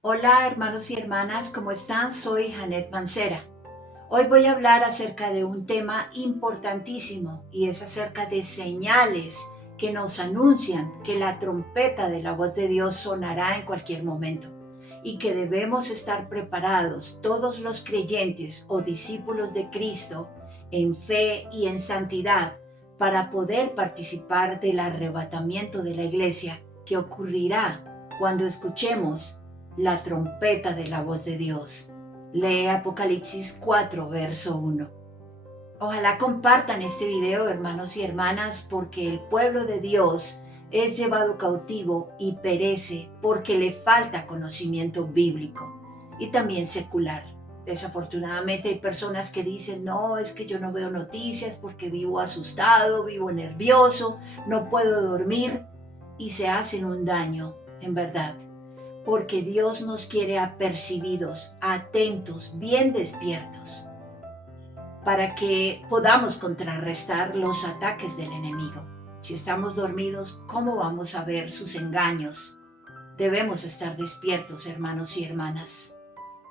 Hola hermanos y hermanas, ¿cómo están? Soy Janet Mancera. Hoy voy a hablar acerca de un tema importantísimo y es acerca de señales que nos anuncian que la trompeta de la voz de Dios sonará en cualquier momento y que debemos estar preparados todos los creyentes o discípulos de Cristo en fe y en santidad para poder participar del arrebatamiento de la iglesia que ocurrirá cuando escuchemos la trompeta de la voz de Dios. Lee Apocalipsis 4, verso 1. Ojalá compartan este video, hermanos y hermanas, porque el pueblo de Dios es llevado cautivo y perece porque le falta conocimiento bíblico y también secular. Desafortunadamente hay personas que dicen, no, es que yo no veo noticias porque vivo asustado, vivo nervioso, no puedo dormir y se hacen un daño, en verdad, porque Dios nos quiere apercibidos, atentos, bien despiertos, para que podamos contrarrestar los ataques del enemigo. Si estamos dormidos, ¿cómo vamos a ver sus engaños? Debemos estar despiertos, hermanos y hermanas.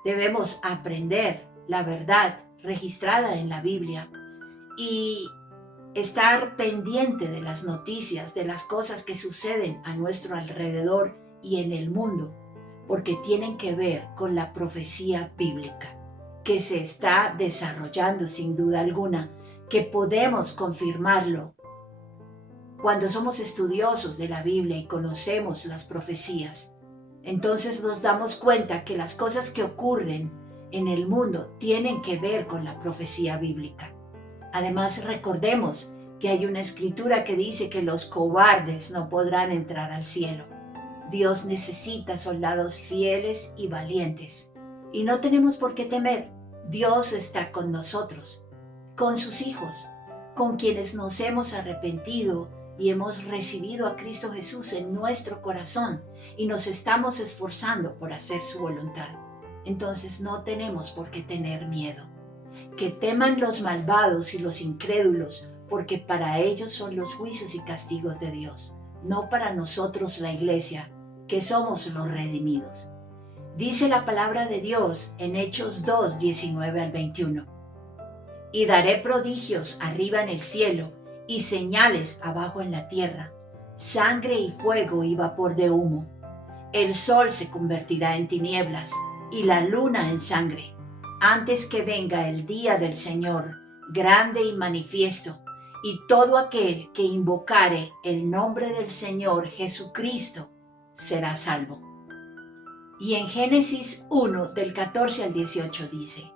Debemos aprender la verdad registrada en la Biblia y estar pendiente de las noticias, de las cosas que suceden a nuestro alrededor y en el mundo, porque tienen que ver con la profecía bíblica que se está desarrollando sin duda alguna, que podemos confirmarlo cuando somos estudiosos de la Biblia y conocemos las profecías. Entonces nos damos cuenta que las cosas que ocurren en el mundo tienen que ver con la profecía bíblica. Además, recordemos que hay una escritura que dice que los cobardes no podrán entrar al cielo. Dios necesita soldados fieles y valientes. Y no tenemos por qué temer. Dios está con nosotros, con sus hijos, con quienes nos hemos arrepentido y hemos recibido a Cristo Jesús en nuestro corazón y nos estamos esforzando por hacer su voluntad. Entonces no tenemos por qué tener miedo. Que teman los malvados y los incrédulos, porque para ellos son los juicios y castigos de Dios, no para nosotros la iglesia, que somos los redimidos. Dice la palabra de Dios en Hechos 2, 19 al 21. Y daré prodigios arriba en el cielo y señales abajo en la tierra, sangre y fuego y vapor de humo. El sol se convertirá en tinieblas y la luna en sangre, antes que venga el día del Señor, grande y manifiesto, y todo aquel que invocare el nombre del Señor Jesucristo será salvo. Y en Génesis 1, del 14 al 18 dice,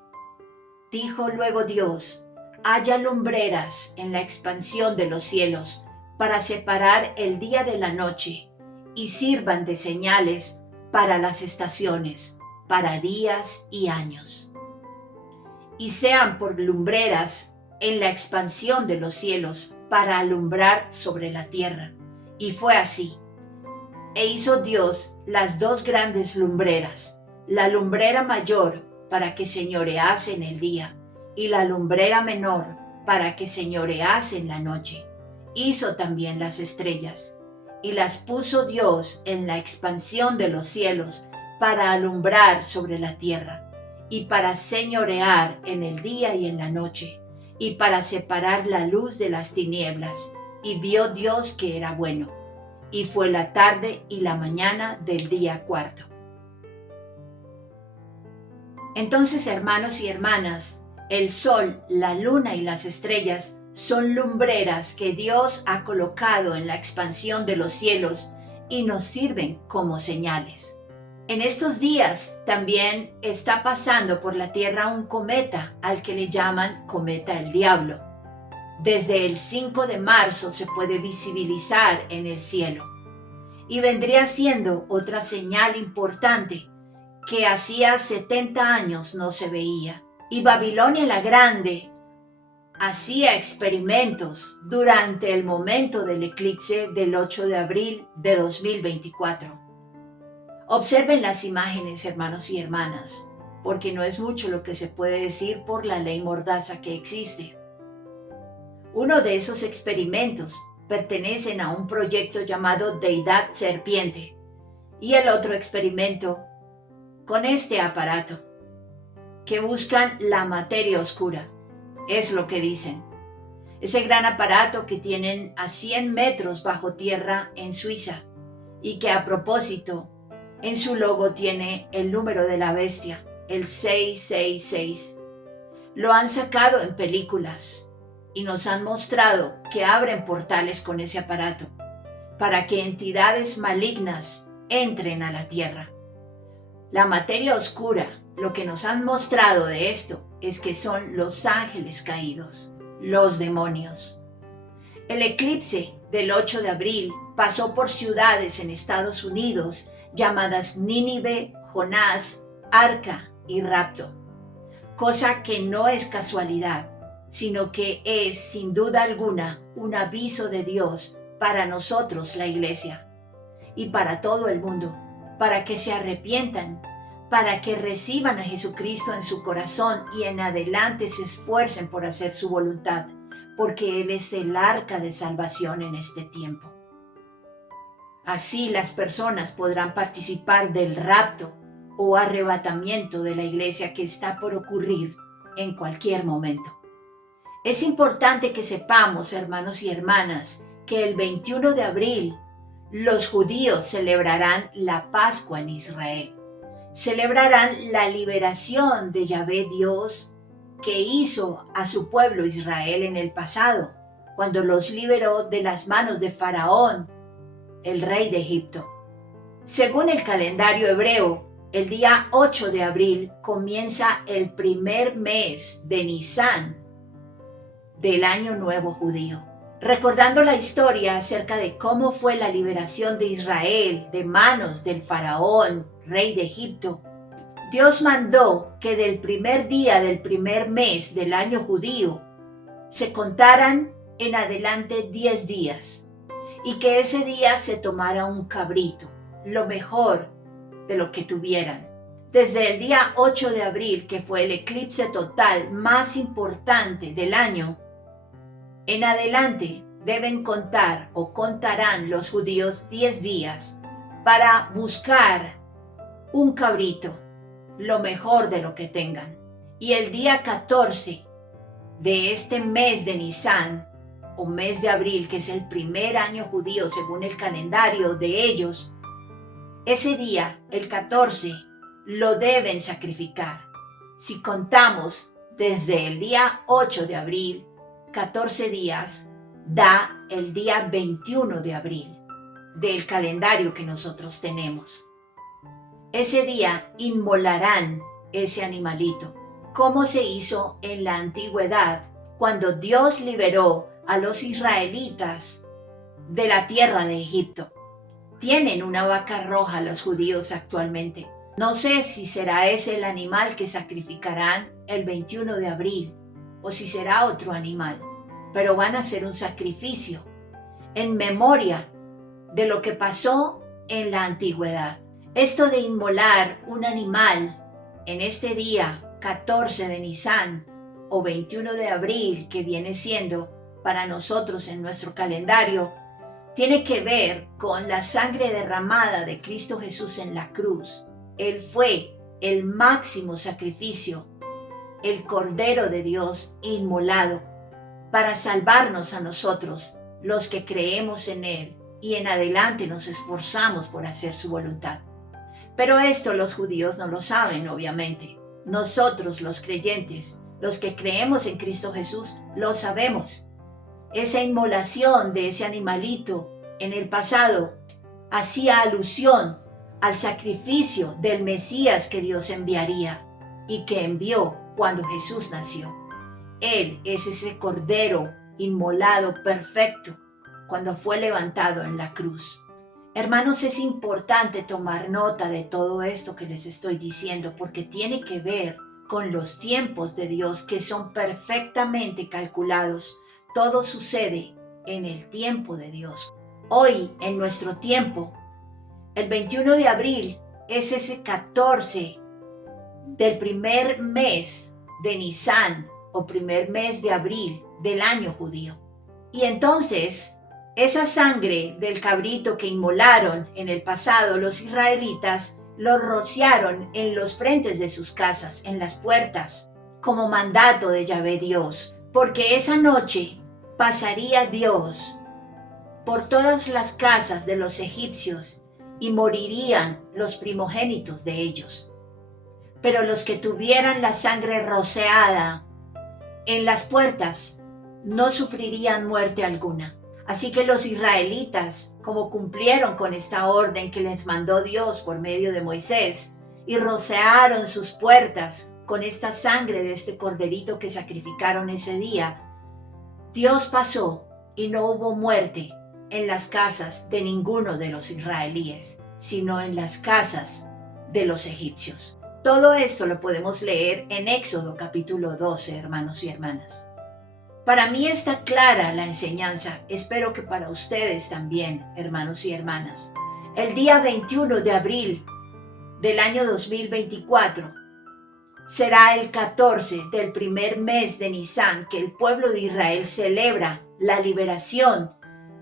dijo luego Dios, haya lumbreras en la expansión de los cielos para separar el día de la noche y sirvan de señales para las estaciones, para días y años. Y sean por lumbreras en la expansión de los cielos para alumbrar sobre la tierra. Y fue así. E hizo Dios las dos grandes lumbreras, la lumbrera mayor para que señorease en el día, y la lumbrera menor para que señorease en la noche. Hizo también las estrellas, y las puso Dios en la expansión de los cielos para alumbrar sobre la tierra, y para señorear en el día y en la noche, y para separar la luz de las tinieblas. Y vio Dios que era bueno. Y fue la tarde y la mañana del día cuarto. Entonces, hermanos y hermanas, el sol, la luna y las estrellas son lumbreras que Dios ha colocado en la expansión de los cielos y nos sirven como señales. En estos días también está pasando por la Tierra un cometa al que le llaman cometa el diablo. Desde el 5 de marzo se puede visibilizar en el cielo. Y vendría siendo otra señal importante que hacía 70 años no se veía. Y Babilonia la Grande hacía experimentos durante el momento del eclipse del 8 de abril de 2024. Observen las imágenes, hermanos y hermanas, porque no es mucho lo que se puede decir por la ley mordaza que existe. Uno de esos experimentos pertenecen a un proyecto llamado Deidad Serpiente, y el otro experimento con este aparato, que buscan la materia oscura, es lo que dicen. Ese gran aparato que tienen a 100 metros bajo tierra en Suiza y que a propósito en su logo tiene el número de la bestia, el 666. Lo han sacado en películas y nos han mostrado que abren portales con ese aparato para que entidades malignas entren a la tierra. La materia oscura, lo que nos han mostrado de esto es que son los ángeles caídos, los demonios. El eclipse del 8 de abril pasó por ciudades en Estados Unidos llamadas Nínive, Jonás, Arca y Rapto, cosa que no es casualidad, sino que es sin duda alguna un aviso de Dios para nosotros, la iglesia, y para todo el mundo, para que se arrepientan, para que reciban a Jesucristo en su corazón y en adelante se esfuercen por hacer su voluntad, porque Él es el arca de salvación en este tiempo. Así las personas podrán participar del rapto o arrebatamiento de la iglesia que está por ocurrir en cualquier momento. Es importante que sepamos, hermanos y hermanas, que el 21 de abril los judíos celebrarán la Pascua en Israel. Celebrarán la liberación de Yahvé Dios que hizo a su pueblo Israel en el pasado, cuando los liberó de las manos de Faraón, el rey de Egipto. Según el calendario hebreo, el día 8 de abril comienza el primer mes de Nisán del Año Nuevo Judío. Recordando la historia acerca de cómo fue la liberación de Israel de manos del Faraón, rey de Egipto, Dios mandó que del primer día del primer mes del año judío se contaran en adelante 10 días y que ese día se tomara un cabrito, lo mejor de lo que tuvieran. Desde el día 8 de abril, que fue el eclipse total más importante del año, en adelante deben contar o contarán los judíos 10 días para buscar un cabrito, lo mejor de lo que tengan. Y el día 14 de este mes de Nisán, o mes de abril, que es el primer año judío según el calendario de ellos, ese día, el 14, lo deben sacrificar. Si contamos desde el día 8 de abril, 14 días, da el día 21 de abril del calendario que nosotros tenemos. Ese día inmolarán ese animalito, como se hizo en la antigüedad, cuando Dios liberó a los israelitas de la tierra de Egipto. Tienen una vaca roja los judíos actualmente. No sé si será ese el animal que sacrificarán el 21 de abril o si será otro animal, pero van a hacer un sacrificio en memoria de lo que pasó en la antigüedad. Esto de inmolar un animal en este día 14 de Nisán o 21 de abril, que viene siendo para nosotros en nuestro calendario, tiene que ver con la sangre derramada de Cristo Jesús en la cruz. Él fue el máximo sacrificio, el Cordero de Dios inmolado para salvarnos a nosotros, los que creemos en Él y en adelante nos esforzamos por hacer su voluntad. Pero esto los judíos no lo saben, obviamente. Nosotros, los creyentes, los que creemos en Cristo Jesús, lo sabemos. Esa inmolación de ese animalito en el pasado hacía alusión al sacrificio del Mesías que Dios enviaría y que envió cuando Jesús nació. Él es ese cordero inmolado perfecto cuando fue levantado en la cruz. Hermanos, es importante tomar nota de todo esto que les estoy diciendo porque tiene que ver con los tiempos de Dios que son perfectamente calculados. Todo sucede en el tiempo de Dios. Hoy, en nuestro tiempo, el 21 de abril es ese 14 del primer mes de Nisán o primer mes de abril del año judío. Y entonces, esa sangre del cabrito que inmolaron en el pasado los israelitas lo rociaron en los frentes de sus casas, en las puertas, como mandato de Yahvé Dios, porque esa noche pasaría Dios por todas las casas de los egipcios y morirían los primogénitos de ellos. Pero los que tuvieran la sangre rociada en las puertas no sufrirían muerte alguna. Así que los israelitas, como cumplieron con esta orden que les mandó Dios por medio de Moisés, y rociaron sus puertas con esta sangre de este corderito que sacrificaron ese día, Dios pasó y no hubo muerte en las casas de ninguno de los israelíes, sino en las casas de los egipcios. Todo esto lo podemos leer en Éxodo capítulo 12, hermanos y hermanas. Para mí está clara la enseñanza, espero que para ustedes también, hermanos y hermanas. El día 21 de abril del año 2024 será el 14 del primer mes de Nisán que el pueblo de Israel celebra la liberación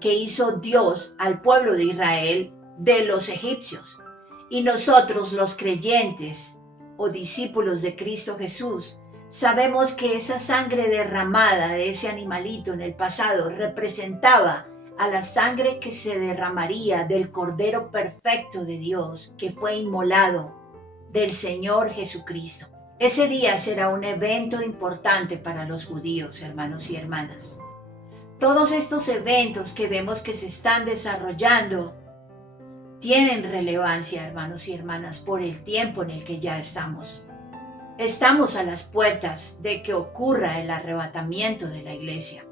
que hizo Dios al pueblo de Israel de los egipcios. Y nosotros, los creyentes o discípulos de Cristo Jesús, sabemos que esa sangre derramada de ese animalito en el pasado representaba a la sangre que se derramaría del Cordero perfecto de Dios que fue inmolado, del Señor Jesucristo. Ese día será un evento importante para los judíos, hermanos y hermanas. Todos estos eventos que vemos que se están desarrollando tienen relevancia, hermanos y hermanas, por el tiempo en el que ya estamos. Estamos a las puertas de que ocurra el arrebatamiento de la iglesia,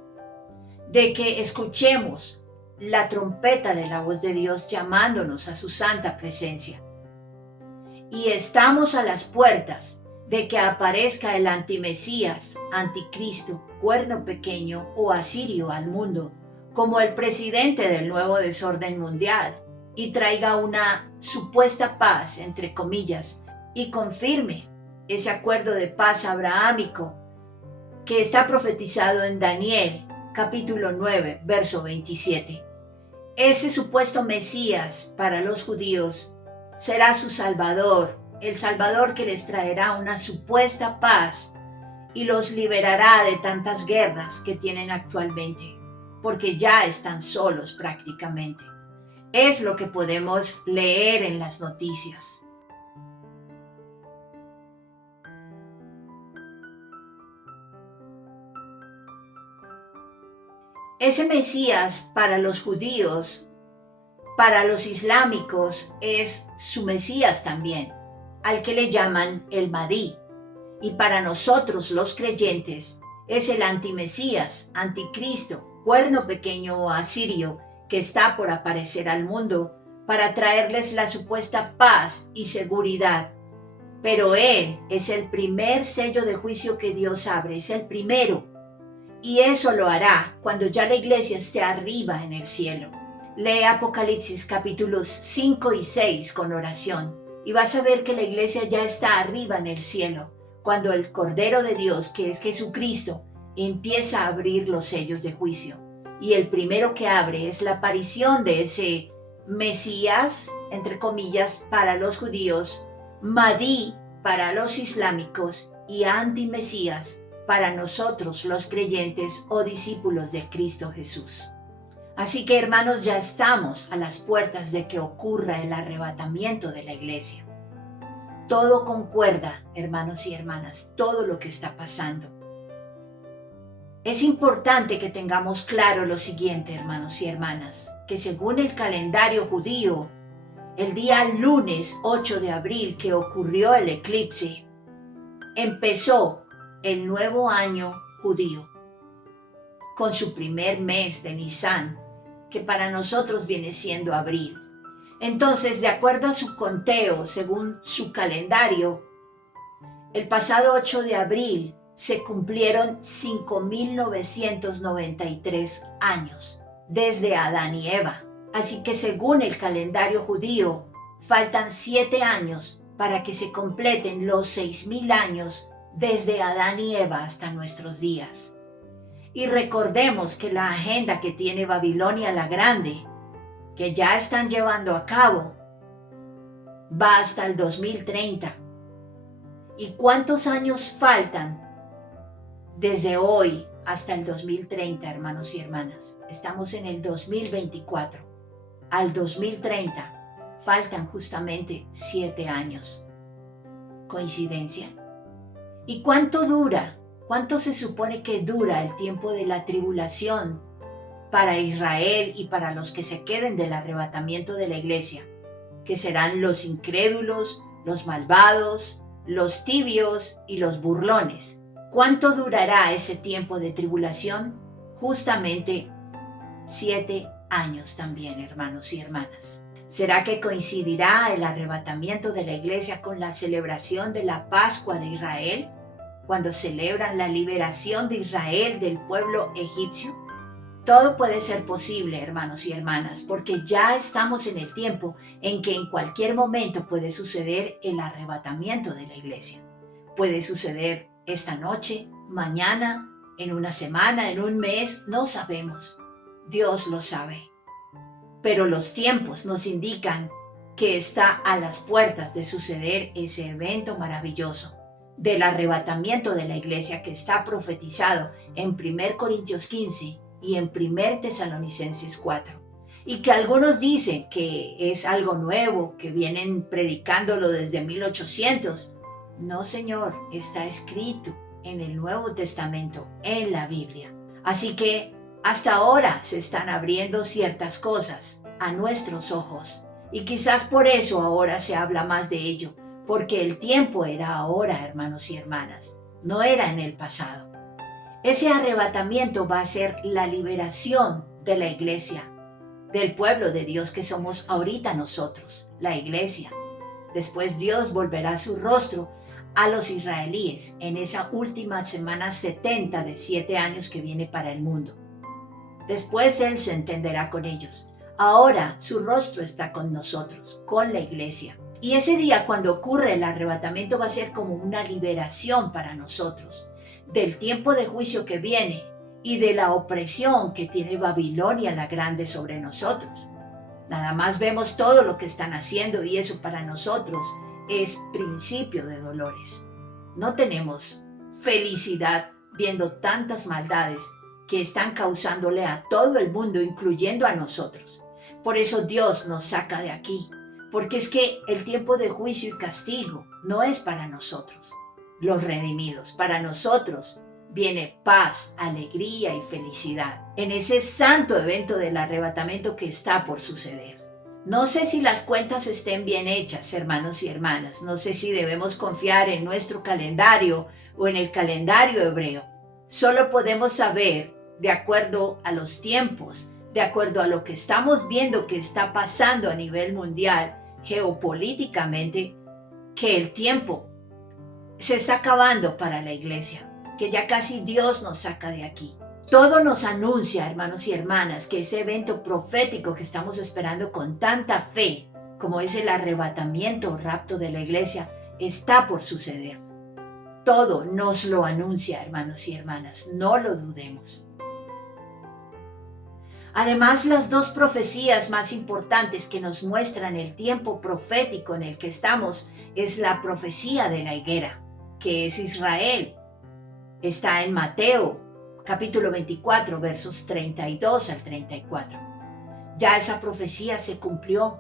de que escuchemos la trompeta de la voz de Dios llamándonos a su santa presencia. Y estamos a las puertas de que aparezca el antimesías, anticristo, cuerno pequeño o asirio al mundo, como el presidente del nuevo desorden mundial, y traiga una supuesta paz, entre comillas, y confirme ese acuerdo de paz abrahámico que está profetizado en Daniel, capítulo 9, verso 27. Ese supuesto Mesías para los judíos será su Salvador, el Salvador que les traerá una supuesta paz y los liberará de tantas guerras que tienen actualmente, porque ya están solos prácticamente. Es lo que podemos leer en las noticias. Ese Mesías para los judíos, para los islámicos, es su Mesías también, al que le llaman el Mahdi. Y para nosotros los creyentes es el antimesías, anticristo, cuerno pequeño o asirio, que está por aparecer al mundo para traerles la supuesta paz y seguridad. Pero Él es el primer sello de juicio que Dios abre, es el primero. Y eso lo hará cuando ya la iglesia esté arriba en el cielo. Lee Apocalipsis capítulos 5 y 6 con oración y vas a ver que la iglesia ya está arriba en el cielo, cuando el Cordero de Dios, que es Jesucristo, empieza a abrir los sellos de juicio. Y el primero que abre es la aparición de ese Mesías, entre comillas, para los judíos, Mahdi para los islámicos y antimesías para nosotros los creyentes o discípulos de Cristo Jesús. Así que, hermanos, ya estamos a las puertas de que ocurra el arrebatamiento de la iglesia. Todo concuerda, hermanos y hermanas, todo lo que está pasando. Es importante que tengamos claro lo siguiente, hermanos y hermanas, que según el calendario judío, el día lunes 8 de abril que ocurrió el eclipse, empezó el nuevo año judío, con su primer mes de Nisán, que para nosotros viene siendo abril. Entonces, de acuerdo a su conteo, según su calendario, el pasado 8 de abril se cumplieron 5.993 años desde Adán y Eva. Así que según el calendario judío, faltan 7 años para que se completen los 6.000 años desde Adán y Eva hasta nuestros días. Y recordemos que la agenda que tiene Babilonia la Grande, que ya están llevando a cabo, va hasta el 2030. ¿Y cuántos años faltan desde hoy hasta el 2030, hermanos y hermanas? Estamos en el 2024. Al 2030 faltan justamente 7 años. ¿Coincidencia? ¿Y cuánto dura? ¿Cuánto se supone que dura el tiempo de la tribulación para Israel y para los que se queden del arrebatamiento de la iglesia? Que serán los incrédulos, los malvados, los tibios y los burlones. ¿Cuánto durará ese tiempo de tribulación? Justamente 7 años también, hermanos y hermanas. ¿Será que coincidirá el arrebatamiento de la iglesia con la celebración de la Pascua de Israel? Cuando celebran la liberación de Israel del pueblo egipcio. Todo puede ser posible, hermanos y hermanas, porque ya estamos en el tiempo en que en cualquier momento puede suceder el arrebatamiento de la iglesia. Puede suceder esta noche, mañana, en una semana, en un mes, no sabemos. Dios lo sabe. Pero los tiempos nos indican que está a las puertas de suceder ese evento maravilloso del arrebatamiento de la iglesia que está profetizado en 1 Corintios 15 y en 1 Tesalonicenses 4. Y que algunos dicen que es algo nuevo, que vienen predicándolo desde 1800. No, Señor, está escrito en el Nuevo Testamento, en la Biblia. Así que hasta ahora se están abriendo ciertas cosas a nuestros ojos. Y quizás por eso ahora se habla más de ello, porque el tiempo era ahora, hermanos y hermanas, no era en el pasado. Ese arrebatamiento va a ser la liberación de la iglesia, del pueblo de Dios que somos ahorita nosotros, la iglesia. Después Dios volverá su rostro a los israelíes en esa última semana 70 de 7 años que viene para el mundo. Después Él se entenderá con ellos. Ahora su rostro está con nosotros, con la iglesia. Y ese día cuando ocurre el arrebatamiento va a ser como una liberación para nosotros del tiempo de juicio que viene y de la opresión que tiene Babilonia la Grande sobre nosotros. Nada más vemos todo lo que están haciendo y eso para nosotros es principio de dolores. No tenemos felicidad viendo tantas maldades que están causándole a todo el mundo, incluyendo a nosotros. Por eso Dios nos saca de aquí, porque es que el tiempo de juicio y castigo no es para nosotros, los redimidos. Para nosotros viene paz, alegría y felicidad en ese santo evento del arrebatamiento que está por suceder. No sé si las cuentas estén bien hechas, hermanos y hermanas. No sé si debemos confiar en nuestro calendario o en el calendario hebreo. Solo podemos saber, de acuerdo a los tiempos, de acuerdo a lo que estamos viendo que está pasando a nivel mundial, geopolíticamente, que el tiempo se está acabando para la iglesia, que ya casi Dios nos saca de aquí. Todo nos anuncia, hermanos y hermanas, que ese evento profético que estamos esperando con tanta fe, como es el arrebatamiento o rapto de la iglesia, está por suceder. Todo nos lo anuncia, hermanos y hermanas, no lo dudemos. Además, las dos profecías más importantes que nos muestran el tiempo profético en el que estamos es la profecía de la higuera, que es Israel. Está en Mateo, capítulo 24, versos 32 al 34. Ya esa profecía se cumplió.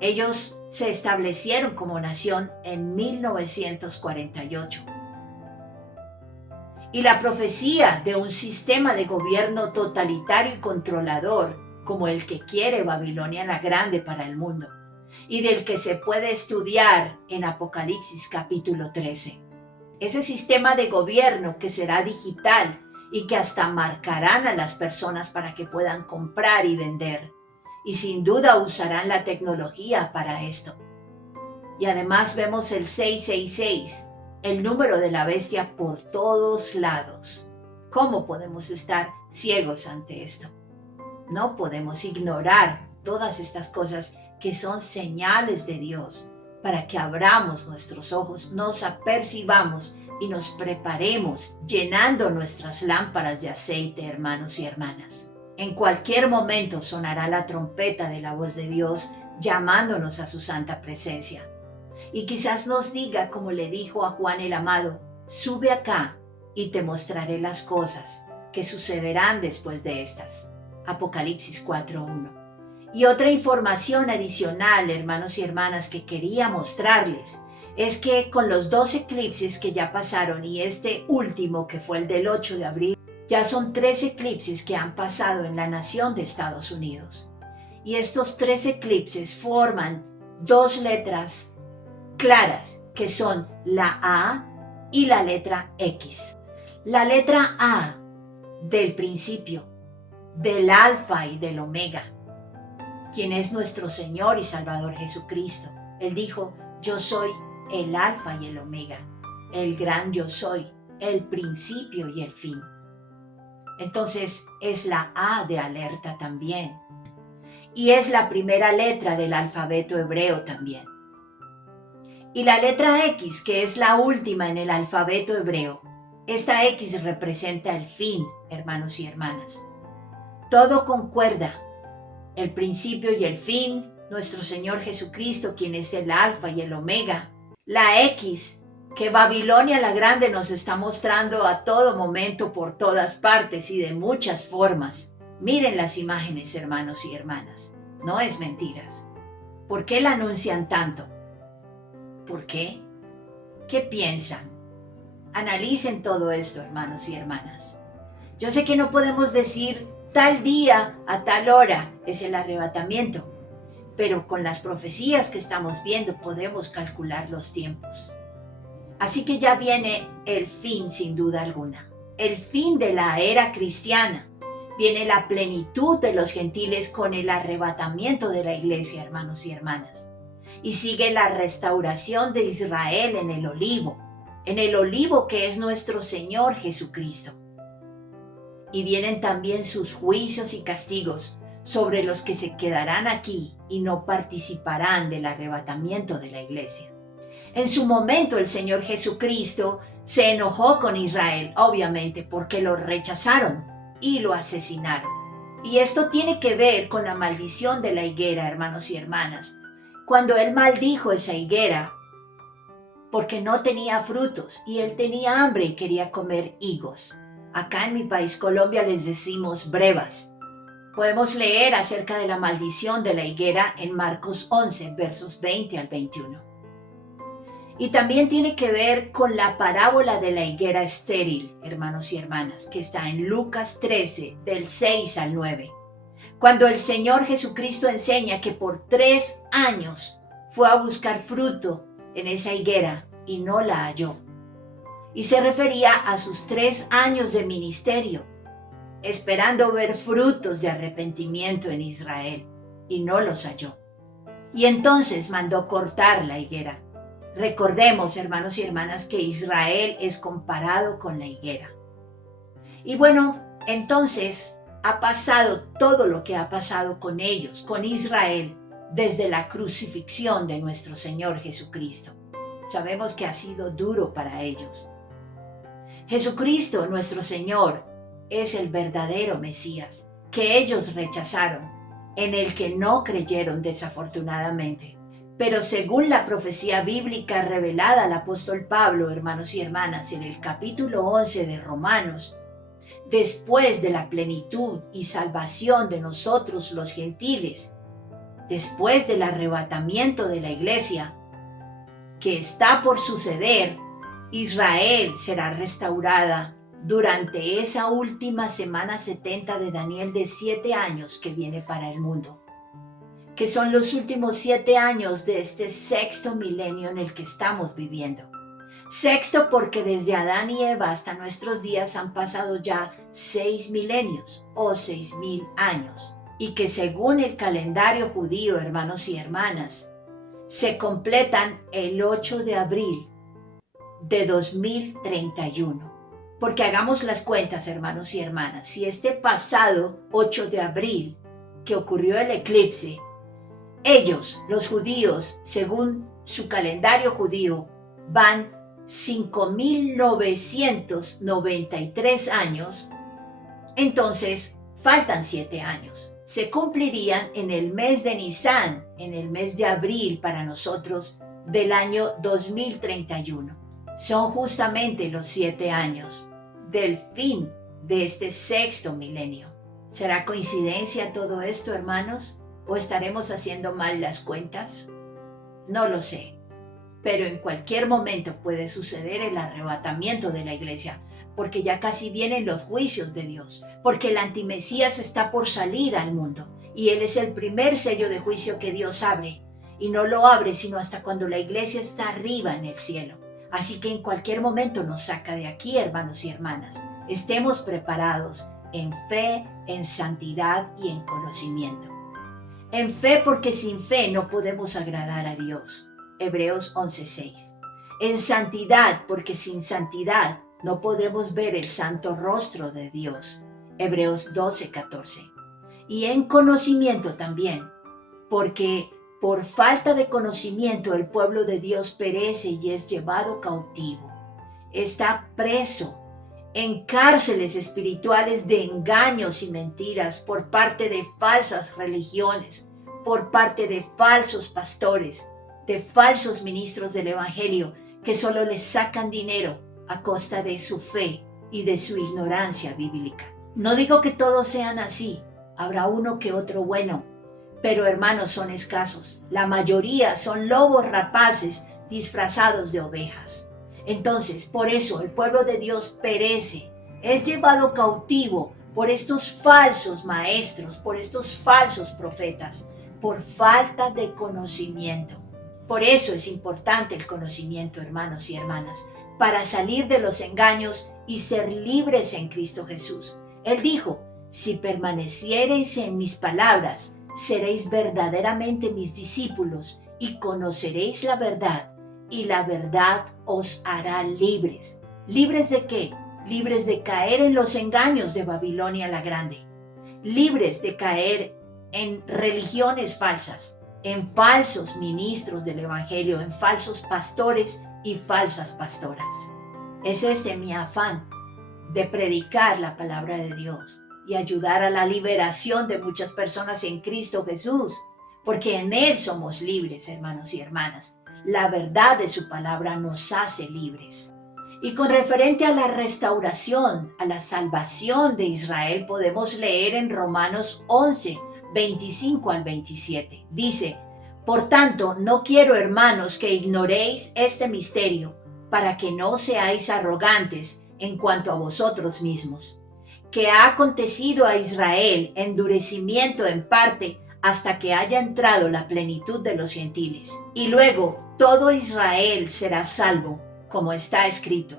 Ellos se establecieron como nación en 1948. Y la profecía de un sistema de gobierno totalitario y controlador como el que quiere Babilonia la Grande para el mundo y del que se puede estudiar en Apocalipsis capítulo 13. Ese sistema de gobierno que será digital y que hasta marcarán a las personas para que puedan comprar y vender. Y sin duda usarán la tecnología para esto. Y además vemos el 666, el número de la bestia por todos lados. ¿Cómo podemos estar ciegos ante esto? No podemos ignorar todas estas cosas que son señales de Dios para que abramos nuestros ojos, nos apercibamos y nos preparemos llenando nuestras lámparas de aceite, hermanos y hermanas. En cualquier momento sonará la trompeta de la voz de Dios llamándonos a su santa presencia. Y quizás nos diga, como le dijo a Juan el Amado, sube acá y te mostraré las cosas que sucederán después de estas. Apocalipsis 4:1. Y otra información adicional, hermanos y hermanas, que quería mostrarles, es que con los 2 eclipses que ya pasaron y este último, que fue el del 8 de abril, ya son 3 eclipses que han pasado en la nación de Estados Unidos. Y estos 3 eclipses forman 2 letras claras, que son la A y la letra X. La letra A del principio, del Alfa y del Omega, quien es nuestro Señor y Salvador Jesucristo. Él dijo, yo soy el Alfa y el Omega, el gran yo soy, el principio y el fin. Entonces es la A de alerta también. Y es la primera letra del alfabeto hebreo también. Y la letra X, que es la última en el alfabeto hebreo, esta X representa el fin, hermanos y hermanas. Todo concuerda, el principio y el fin, nuestro Señor Jesucristo, quien es el Alfa y el Omega. La X, que Babilonia la Grande nos está mostrando a todo momento por todas partes y de muchas formas. Miren las imágenes, hermanos y hermanas, no es mentiras. ¿Por qué la anuncian tanto? ¿Por qué? ¿Qué piensan? Analicen todo esto, hermanos y hermanas. Yo sé que no podemos decir tal día a tal hora es el arrebatamiento, pero con las profecías que estamos viendo podemos calcular los tiempos. Así que ya viene el fin sin duda alguna, el fin de la era cristiana. Viene la plenitud de los gentiles con el arrebatamiento de la iglesia, hermanos y hermanas. Y sigue la restauración de Israel en el olivo que es nuestro Señor Jesucristo. Y vienen también sus juicios y castigos sobre los que se quedarán aquí y no participarán del arrebatamiento de la iglesia. En su momento el Señor Jesucristo se enojó con Israel, obviamente, porque lo rechazaron y lo asesinaron. Y esto tiene que ver con la maldición de la higuera, hermanos y hermanas. Cuando Él maldijo esa higuera, porque no tenía frutos y Él tenía hambre y quería comer higos. Acá en mi país, Colombia, les decimos brevas. Podemos leer acerca de la maldición de la higuera en Marcos 11, versos 20 al 21. Y también tiene que ver con la parábola de la higuera estéril, hermanos y hermanas, que está en Lucas 13, del 6 al 9. Cuando el Señor Jesucristo enseña que por 3 años fue a buscar fruto en esa higuera y no la halló. Y se refería a sus 3 años de ministerio, esperando ver frutos de arrepentimiento en Israel, y no los halló. Y entonces mandó cortar la higuera. Recordemos, hermanos y hermanas, que Israel es comparado con la higuera. Y bueno, entonces ha pasado todo lo que ha pasado con ellos, con Israel, desde la crucifixión de nuestro Señor Jesucristo. Sabemos que ha sido duro para ellos. Jesucristo, nuestro Señor, es el verdadero Mesías, que ellos rechazaron, en el que no creyeron desafortunadamente. Pero según la profecía bíblica revelada al apóstol Pablo, hermanos y hermanas, en el capítulo 11 de Romanos, después de la plenitud y salvación de nosotros los gentiles, después del arrebatamiento de la iglesia, que está por suceder, Israel será restaurada durante esa última semana 70 de Daniel de 7 años que viene para el mundo, que son los últimos 7 años de este sexto milenio en el que estamos viviendo. Sexto porque desde Adán y Eva hasta nuestros días han pasado ya 6 milenios o 6,000 años, y que según el calendario judío, hermanos y hermanas, se completan el 8 de abril de 2031. Porque hagamos las cuentas, hermanos y hermanas, si este pasado 8 de abril que ocurrió el eclipse, ellos, los judíos, según su calendario judío, van 5,993 años, entonces faltan 7 años. se cumplirían en el mes de Nisan, en el mes de abril para nosotros del año 2031. Son justamente los 7 años del fin de este sexto milenio. ¿Será coincidencia todo esto, hermanos? ¿O estaremos haciendo mal las cuentas? No lo sé, pero en cualquier momento puede suceder el arrebatamiento de la iglesia, porque ya casi vienen los juicios de Dios, porque el antimesías está por salir al mundo, y él es el primer sello de juicio que Dios abre, y no lo abre sino hasta cuando la iglesia está arriba en el cielo. Así que en cualquier momento nos saca de aquí, hermanos y hermanas. Estemos preparados en fe, en santidad y en conocimiento. En fe, porque sin fe no podemos agradar a Dios. Hebreos 11:6. En santidad, porque sin santidad no podremos ver el santo rostro de Dios. Hebreos 12:14. Y en conocimiento también, porque por falta de conocimiento el pueblo de Dios perece y es llevado cautivo. Está preso en cárceles espirituales de engaños y mentiras por parte de falsas religiones, por parte de falsos pastores, de falsos ministros del evangelio que solo les sacan dinero a costa de su fe y de su ignorancia bíblica. No digo que todos sean así, habrá uno que otro bueno, pero hermanos, son escasos. La mayoría son lobos rapaces disfrazados de ovejas. Entonces, por eso el pueblo de Dios perece, es llevado cautivo por estos falsos maestros, por estos falsos profetas, por falta de conocimiento. Por eso es importante el conocimiento, hermanos y hermanas, para salir de los engaños y ser libres en Cristo Jesús. Él dijo, si permaneciereis en mis palabras, seréis verdaderamente mis discípulos y conoceréis la verdad, y la verdad os hará libres. ¿Libres de qué? Libres de caer en los engaños de Babilonia la Grande. Libres de caer en religiones falsas, en falsos ministros del evangelio, en falsos pastores y falsas pastoras. Es este mi afán de predicar la palabra de Dios y ayudar a la liberación de muchas personas en Cristo Jesús, porque en Él somos libres, hermanos y hermanas. La verdad de su palabra nos hace libres. Y con referente a la restauración, a la salvación de Israel, podemos leer en Romanos 11, 25 al 27. Dice, por tanto, no quiero, hermanos, que ignoréis este misterio, para que no seáis arrogantes en cuanto a vosotros mismos, que ha acontecido a Israel endurecimiento en parte hasta que haya entrado la plenitud de los gentiles. Y luego todo Israel será salvo, como está escrito.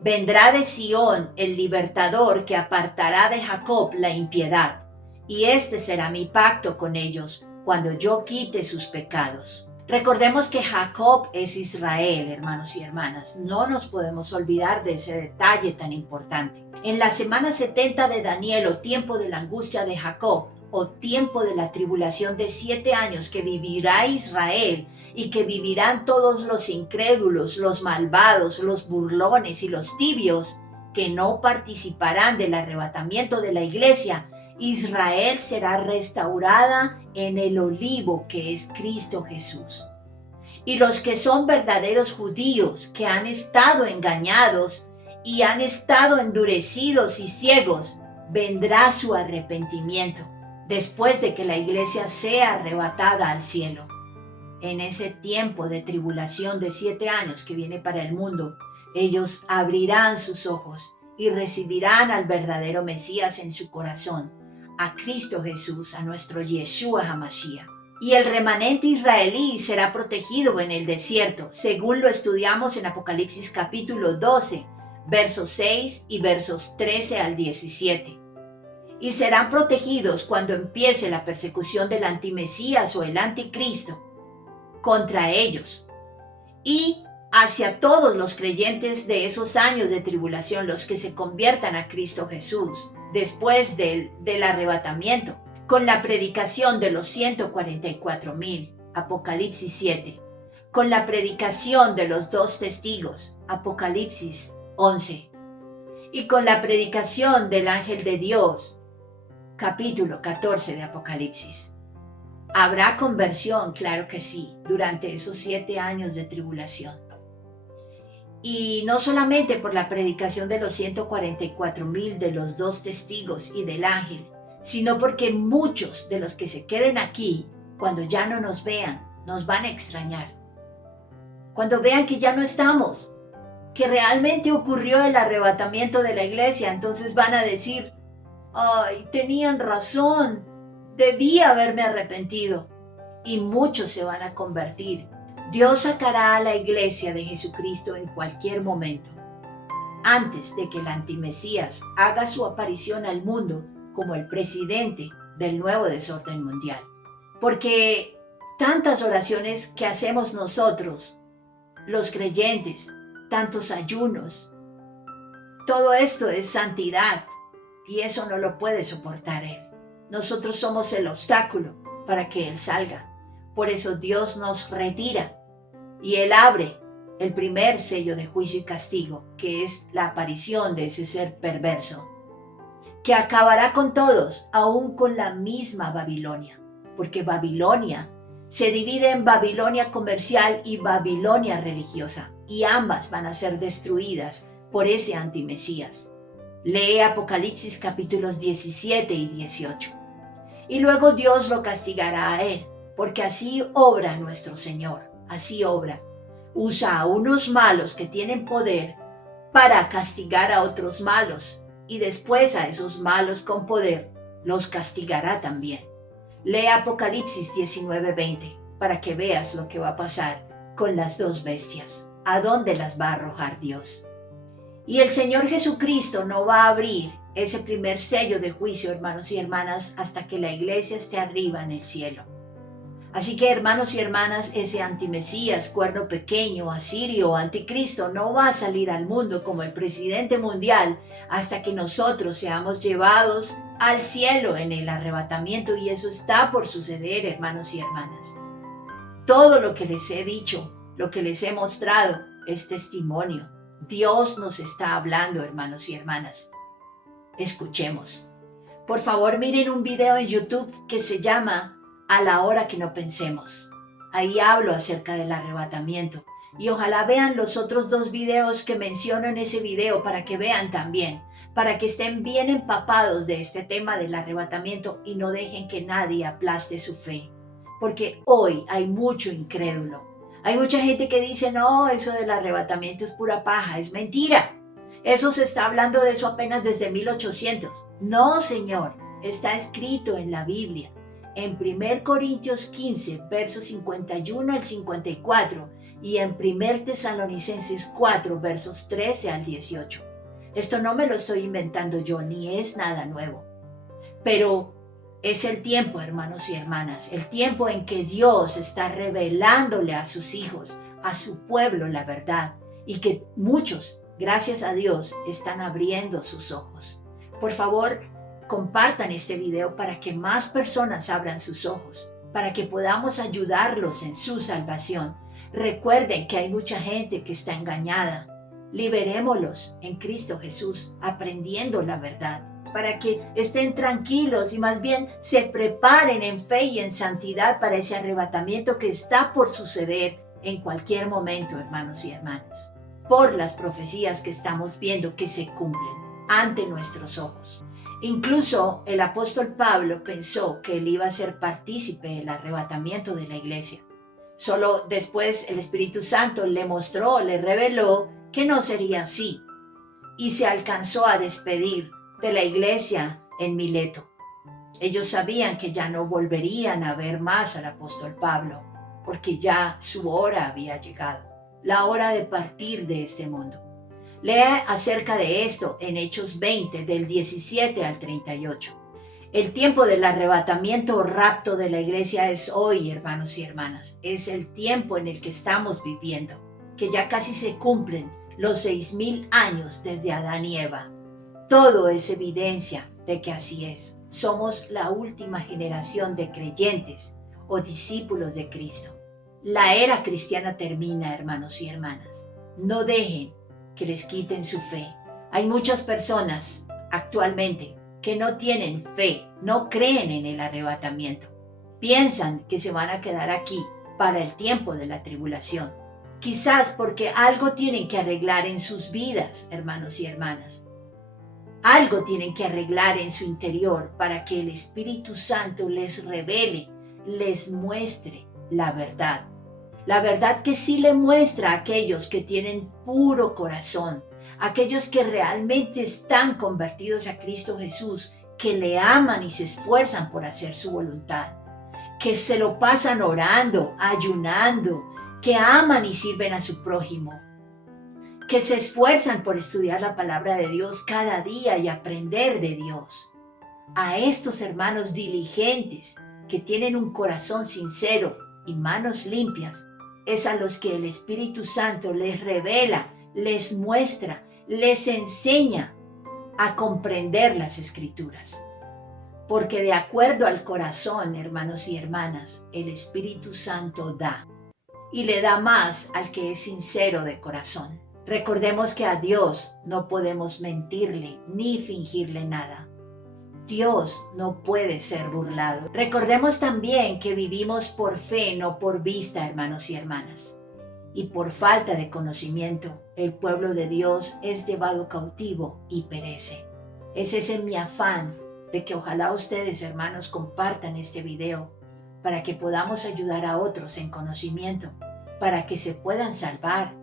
Vendrá de Sión el libertador que apartará de Jacob la impiedad, y este será mi pacto con ellos cuando yo quite sus pecados. Recordemos que Jacob es Israel, hermanos y hermanas. No nos podemos olvidar de ese detalle tan importante. En la semana 70 de Daniel, o tiempo de la angustia de Jacob, o tiempo de la tribulación de 7 años que vivirá Israel y que vivirán todos los incrédulos, los malvados, los burlones y los tibios que no participarán del arrebatamiento de la iglesia, Israel será restaurada en el olivo que es Cristo Jesús. Y los que son verdaderos judíos, que han estado engañados y han estado endurecidos y ciegos, vendrá su arrepentimiento después de que la iglesia sea arrebatada al cielo. En ese tiempo de tribulación de 7 años que viene para el mundo, ellos abrirán sus ojos y recibirán al verdadero Mesías en su corazón, a Cristo Jesús, a nuestro Yeshua HaMashiach. Y el remanente israelí será protegido en el desierto, según lo estudiamos en Apocalipsis capítulo 12, versos 6 y versos 13 al 17. Y serán protegidos cuando empiece la persecución del antimesías o el anticristo contra ellos. Y hacia todos los creyentes de esos años de tribulación, los que se conviertan a Cristo Jesús después del arrebatamiento, con la predicación de los 144,000, Apocalipsis 7, con la predicación de los 2 testigos, Apocalipsis 11, y con la predicación del ángel de Dios, capítulo 14 de Apocalipsis. ¿Habrá conversión? Claro que sí, durante esos 7 años de tribulación. Y no solamente por la predicación de los 144,000, de los 2 testigos y del ángel, sino porque muchos de los que se queden aquí, cuando ya no nos vean, nos van a extrañar. Cuando vean que ya no estamos, que realmente ocurrió el arrebatamiento de la iglesia, entonces van a decir, ay, tenían razón, debí haberme arrepentido. Y muchos se van a convertir. Dios sacará a la iglesia de Jesucristo en cualquier momento, antes de que el antimesías haga su aparición al mundo como el presidente del nuevo desorden mundial. Porque tantas oraciones que hacemos nosotros, los creyentes, tantos ayunos, todo esto es santidad y eso no lo puede soportar Él. Nosotros somos el obstáculo para que Él salga. Por eso Dios nos retira y Él abre el primer sello de juicio y castigo, que es la aparición de ese ser perverso, que acabará con todos, aún con la misma Babilonia, porque Babilonia se divide en Babilonia comercial y Babilonia religiosa, y ambas van a ser destruidas por ese antimesías. Lee Apocalipsis capítulos 17 y 18. Y luego Dios lo castigará a él, porque así obra nuestro Señor, así obra. Usa a unos malos que tienen poder para castigar a otros malos, y después a esos malos con poder los castigará también. Lee Apocalipsis 19:20 para que veas lo que va a pasar con las 2 bestias, a dónde las va a arrojar Dios. Y el Señor Jesucristo no va a abrir ese primer sello de juicio, hermanos y hermanas, hasta que la iglesia esté arriba en el cielo. Así que, hermanos y hermanas, ese antimesías, cuerno pequeño, asirio, anticristo, no va a salir al mundo como el presidente mundial hasta que nosotros seamos llevados al cielo en el arrebatamiento, y eso está por suceder, hermanos y hermanas. Todo lo que les he dicho, lo que les he mostrado, es testimonio. Dios nos está hablando, hermanos y hermanas. Escuchemos. Por favor, miren un video en YouTube que se llama A la hora que no pensemos. Ahí hablo acerca del arrebatamiento. Y ojalá vean los otros 2 videos que menciono en ese video para que vean también, para que estén bien empapados de este tema del arrebatamiento y no dejen que nadie aplaste su fe. Porque hoy hay mucho incrédulo. Hay mucha gente que dice, no, eso del arrebatamiento es pura paja, es mentira. Eso se está hablando de eso apenas desde 1800. No, señor, está escrito en la Biblia. En 1 Corintios 15, versos 51 al 54 y en 1 Tesalonicenses 4, versos 13 al 18. Esto no me lo estoy inventando yo, ni es nada nuevo. Pero es el tiempo, hermanos y hermanas, el tiempo en que Dios está revelándole a sus hijos, a su pueblo, la verdad, y que muchos, gracias a Dios, están abriendo sus ojos. Por favor, compartan este video para que más personas abran sus ojos, para que podamos ayudarlos en su salvación. Recuerden que hay mucha gente que está engañada. Liberémoslos en Cristo Jesús, aprendiendo la verdad, para que estén tranquilos y más bien se preparen en fe y en santidad para ese arrebatamiento que está por suceder en cualquier momento, hermanos y hermanas, por las profecías que estamos viendo que se cumplen ante nuestros ojos. Incluso el apóstol Pablo pensó que él iba a ser partícipe del arrebatamiento de la iglesia. Solo después el Espíritu Santo le mostró, le reveló que no sería así, y se alcanzó a despedir de la iglesia en Mileto. Ellos sabían que ya no volverían a ver más al apóstol Pablo, porque ya su hora había llegado, la hora de partir de este mundo. Lea acerca de esto en Hechos 20, del 17 al 38. El tiempo del arrebatamiento o rapto de la iglesia es hoy, hermanos y hermanas. Es el tiempo en el que estamos viviendo, que ya casi se cumplen los 6,000 años desde Adán y Eva. Todo es evidencia de que así es. Somos la última generación de creyentes o discípulos de Cristo. La era cristiana termina, hermanos y hermanas. No dejen que les quiten su fe. Hay muchas personas actualmente que no tienen fe, no creen en el arrebatamiento. Piensan que se van a quedar aquí para el tiempo de la tribulación. Quizás porque algo tienen que arreglar en sus vidas, hermanos y hermanas. Algo tienen que arreglar en su interior para que el Espíritu Santo les revele, les muestre la verdad. La verdad que sí le muestra a aquellos que tienen puro corazón, aquellos que realmente están convertidos a Cristo Jesús, que le aman y se esfuerzan por hacer su voluntad, que se lo pasan orando, ayunando, que aman y sirven a su prójimo, que se esfuerzan por estudiar la palabra de Dios cada día y aprender de Dios. A estos hermanos diligentes que tienen un corazón sincero y manos limpias, es a los que el Espíritu Santo les revela, les muestra, les enseña a comprender las Escrituras. Porque de acuerdo al corazón, hermanos y hermanas, el Espíritu Santo da. Y le da más al que es sincero de corazón. Recordemos que a Dios no podemos mentirle ni fingirle nada. Dios no puede ser burlado. Recordemos también que vivimos por fe, no por vista, hermanos y hermanas. Y por falta de conocimiento, el pueblo de Dios es llevado cautivo y perece. Ese es mi afán de que ojalá ustedes, hermanos, compartan este video para que podamos ayudar a otros en conocimiento, para que se puedan salvar,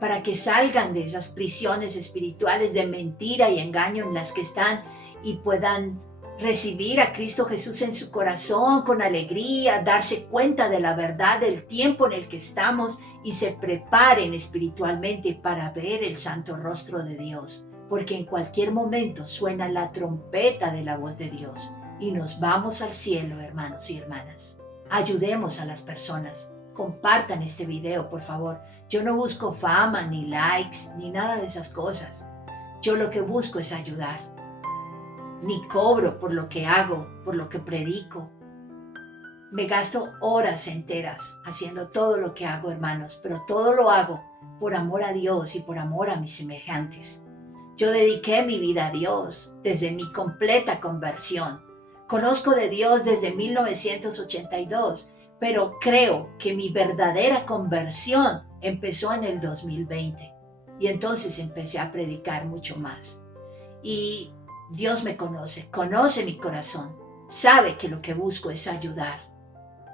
para que salgan de esas prisiones espirituales de mentira y engaño en las que están y puedan recibir a Cristo Jesús en su corazón con alegría, darse cuenta de la verdad del tiempo en el que estamos y se preparen espiritualmente para ver el santo rostro de Dios, porque en cualquier momento suena la trompeta de la voz de Dios y nos vamos al cielo, hermanos y hermanas. Ayudemos a las personas. Compartan este video, por favor. Yo no busco fama, ni likes, ni nada de esas cosas. Yo lo que busco es ayudar. Ni cobro por lo que hago, por lo que predico. Me gasto horas enteras haciendo todo lo que hago, hermanos, pero todo lo hago por amor a Dios y por amor a mis semejantes. Yo dediqué mi vida a Dios desde mi completa conversión. Conozco de Dios desde 1982, pero creo que mi verdadera conversión empezó en el 2020 y entonces empecé a predicar mucho más. Y Dios me conoce, conoce mi corazón, sabe que lo que busco es ayudar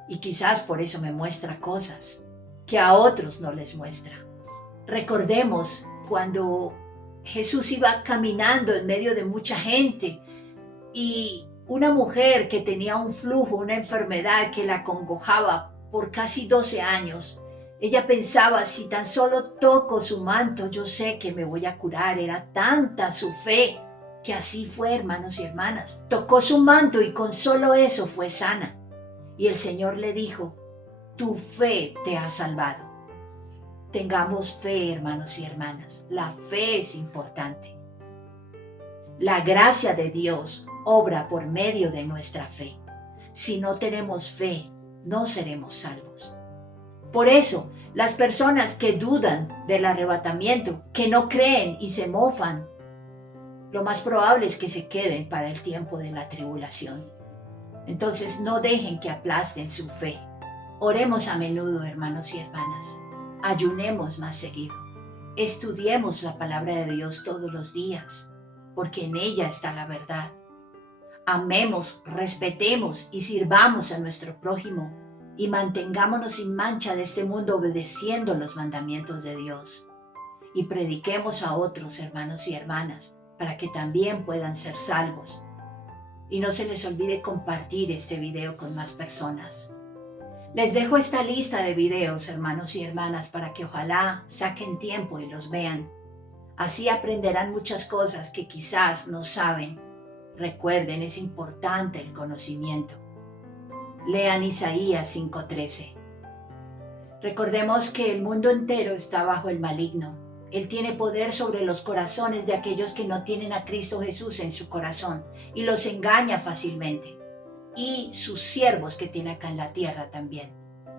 y quizás por eso me muestra cosas que a otros no les muestra. Recordemos cuando Jesús iba caminando en medio de mucha gente y una mujer que tenía un flujo, una enfermedad que la acongojaba por casi 12 años. Ella pensaba, si tan solo toco su manto, yo sé que me voy a curar. Era tanta su fe que así fue, hermanos y hermanas. Tocó su manto y con solo eso fue sana. Y el Señor le dijo, tu fe te ha salvado. Tengamos fe, hermanos y hermanas. La fe es importante. La gracia de Dios obra por medio de nuestra fe. Si no tenemos fe, no seremos salvos. Por eso, las personas que dudan del arrebatamiento, que no creen y se mofan, lo más probable es que se queden para el tiempo de la tribulación. Entonces, no dejen que aplasten su fe. Oremos a menudo, hermanos y hermanas. Ayunemos más seguido. Estudiemos la palabra de Dios todos los días, porque en ella está la verdad. Amemos, respetemos y sirvamos a nuestro prójimo y mantengámonos sin mancha de este mundo obedeciendo los mandamientos de Dios. Y prediquemos a otros hermanos y hermanas para que también puedan ser salvos. Y no se les olvide compartir este video con más personas. Les dejo esta lista de videos, hermanos y hermanas, para que ojalá saquen tiempo y los vean. Así aprenderán muchas cosas que quizás no saben. Recuerden, es importante el conocimiento. Lean Isaías 5:13. Recordemos que el mundo entero está bajo el maligno. Él tiene poder sobre los corazones de aquellos que no tienen a Cristo Jesús en su corazón y los engaña fácilmente. Y sus siervos que tiene acá en la tierra también.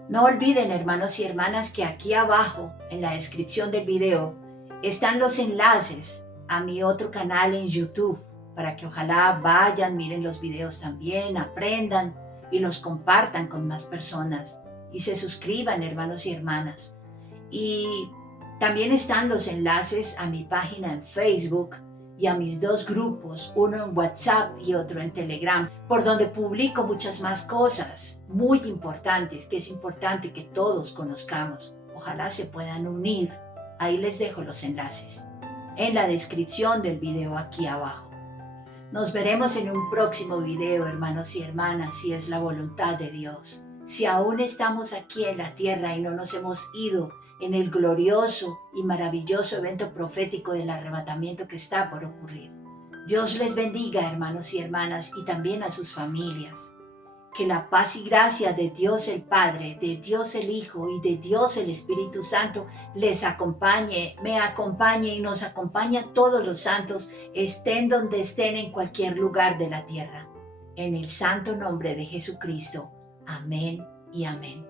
No olviden, hermanos y hermanas, que aquí abajo, en la descripción del video, están los enlaces a mi otro canal en YouTube, para que ojalá vayan, miren los videos también, aprendan y los compartan con más personas y se suscriban, hermanos y hermanas. Y también están los enlaces a mi página en Facebook y a mis dos grupos, uno en WhatsApp y otro en Telegram, por donde publico muchas más cosas muy importantes, que es importante que todos conozcamos. Ojalá se puedan unir. Ahí les dejo los enlaces en la descripción del video aquí abajo. Nos veremos en un próximo video, hermanos y hermanas, si es la voluntad de Dios. Si aún estamos aquí en la tierra y no nos hemos ido en el glorioso y maravilloso evento profético del arrebatamiento que está por ocurrir. Dios les bendiga, hermanos y hermanas, y también a sus familias. Que la paz y gracia de Dios el Padre, de Dios el Hijo y de Dios el Espíritu Santo les acompañe, me acompañe y nos acompañe a todos los santos, estén donde estén en cualquier lugar de la tierra. En el santo nombre de Jesucristo. Amén y amén.